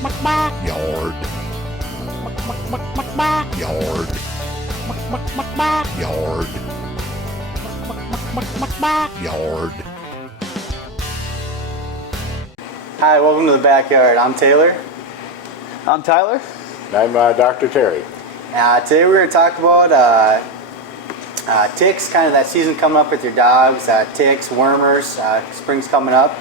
Yard. Yard. Yard. Yard. Hi, welcome to the backyard. I'm Taylor. I'm Tyler. I'm Dr. Terry. Today we're going to talk about ticks, kind of that season coming up with your dogs, ticks, wormers, spring's coming up.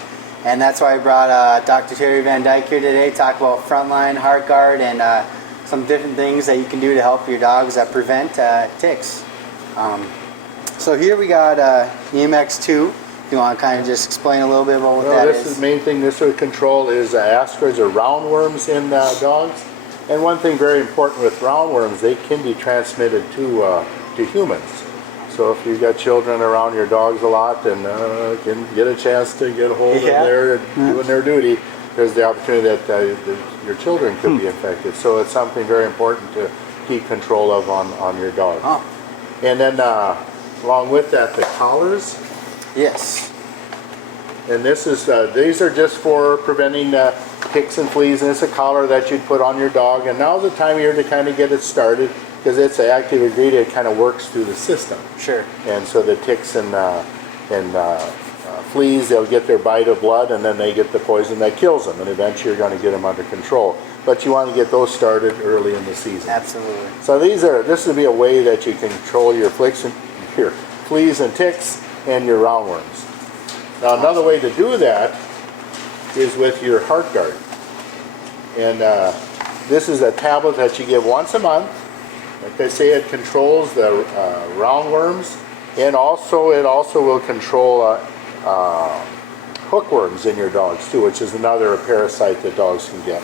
And that's why I brought Dr. Terry Van Dyke here today to talk about Frontline, Heartgard, and some different things that you can do to help your dogs prevent ticks. So here we got EMX2. You want to kind of just explain a little bit about what that is? This is the main thing this would control is ascaris or roundworms in dogs. And one thing very important with roundworms, they can be transmitted to humans. So if you've got children around your dogs a lot and can get a chance to get a hold of their doing their duty, there's the opportunity that your children could be infected. So it's something very important to keep control of on your dog. Oh. And then along with that, the collars. Yes. And this is these are just for preventing ticks and fleas, and it's a collar that you'd put on your dog. And now's the time of year to kind of get it started because it's an active ingredient. It kind of works through the system. Sure. And so the ticks and fleas, they'll get their bite of blood, and then they get the poison that kills them, and eventually you're going to get them under control. But you want to get those started early in the season. Absolutely. So this would be a way that you can control your fleas and ticks and your roundworms. Now another way to do that is with your Heartgard. And this is a tablet that you give once a month. Like I say, it controls the roundworms, and it also will control hookworms in your dogs too, which is another parasite that dogs can get.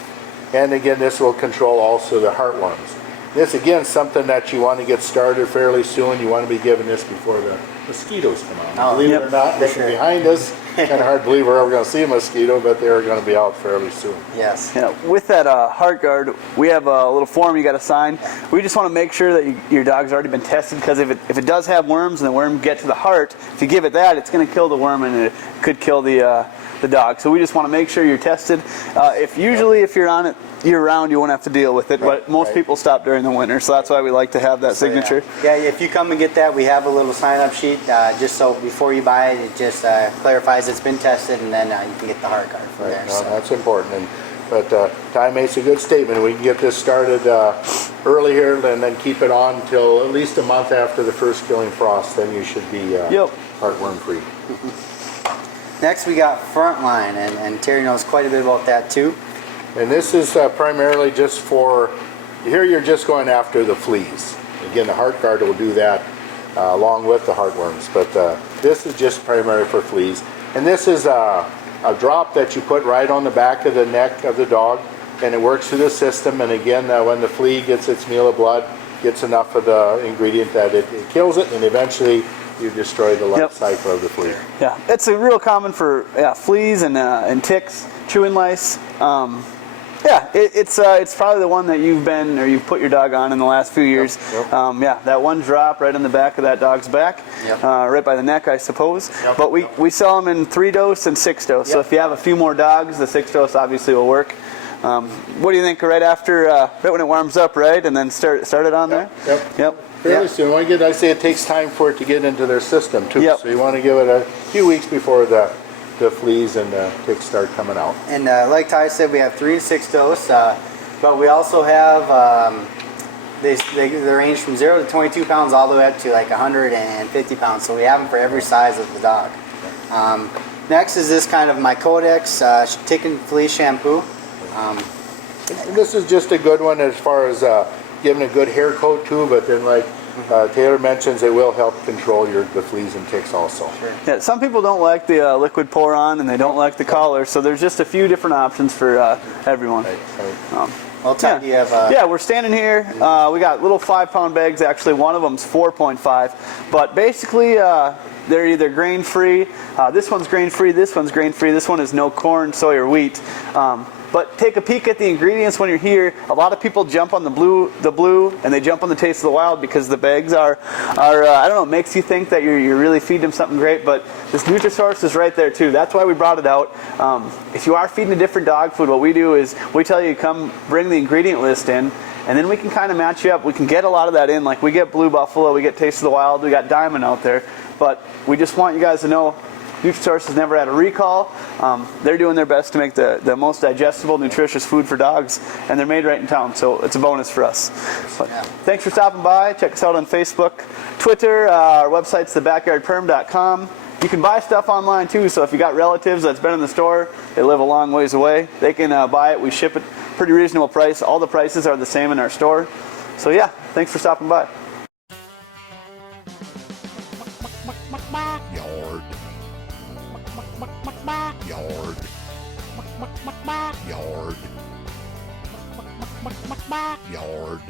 And again, this will control also the heartworms. This again is something that you want to get started fairly soon. You want to be giving this before the mosquitoes come out. Oh, believe it or not, looking behind us, kind of hard to believe we're ever going to see a mosquito, but they're going to be out fairly soon. Yes. Yeah, with that Heartgard, we have a little form you got to sign. We just want to make sure that your dog's already been tested, because if it does have worms and the worm get to the heart, if you give it that, it's going to kill the worm and it could kill the dog. So we just want to make sure you're tested. If you're on it year-round, you won't have to deal with it, but most people stop during the winter, so that's why we like to have that signature. Yeah, if you come and get that, we have a little sign-up sheet, just so before you buy it, it just clarifies it's been tested, and then you can get the Heartgard from there. No, So. that's important. But Ty makes a good statement. We can get this started early here and then keep it on until at least a month after the first killing frost. Then you should be heartworm free. Next we got Frontline, and Terry knows quite a bit about that too. And this is primarily just for, here you're just going after the fleas. Again, the Heartgard will do that along with the heartworms, but this is just primarily for fleas. And this is a drop that you put right on the back of the neck of the dog, and it works through the system. And again, when the flea gets its meal of blood, gets enough of the ingredient that it kills it, and eventually you destroy the life cycle of the flea. Yeah, it's a real common for fleas and ticks, chewing lice. It's probably the one that you've put your dog on in the last few years. That one drop right on the back of that dog's back, right by the neck, I suppose. But we sell them in 3-dose and 6-dose. So if you have a few more dogs, the 6-dose obviously will work. What do you think? Right after, right when it warms up, right, and then start it on there. Yep. Fairly soon. I say it takes time for it to get into their system too. So you want to give it a few weeks before the fleas and the ticks start coming out. And like Ty said, we have 3 and 6-dose, but we also have they range from 0 to 22 pounds all the way up to like 150 pounds. So we have them for every size of the dog. Next is this kind of Mycodex tick and flea shampoo. This is just a good one as far as giving a good hair coat too, but then like Taylor mentions, it will help control the fleas and ticks also. Sure. Yeah, some people don't like the liquid pour-on, and they don't like the collar, so there's just a few different options for everyone. Well, Ty, do you have... we're standing here. We got little 5-pound bags. Actually, one of them's 4.5. But basically, they're either grain-free. This one's grain-free, this one's grain-free, this one is no corn, soy, or wheat. But take a peek at the ingredients when you're here. A lot of people jump on the blue, and they jump on the Taste of the Wild because the bags are I don't know, makes you think that you're really feeding them something great. But this Nutrisource is right there too. That's why we brought it out. If you are feeding a different dog food, what we do is we tell you come bring the ingredient list in, and then we can kind of match you up. We can get a lot of that in. Like we get Blue Buffalo, we get Taste of the Wild, we got Diamond out there. But we just want you guys to know Nutrisource has never had a recall. They're doing their best to make the most digestible, nutritious food for dogs, and they're made right in town, so it's a bonus for us. But thanks for stopping by. Check us out on Facebook, Twitter. Our website's thebackyardperm.com. You can buy stuff online too, so if you got relatives that's been in the store, they live a long ways away, they can buy it. We ship it pretty reasonable price. All the prices are the same in our store. So yeah, thanks for stopping by. Yard. Yard. Yard. Yard.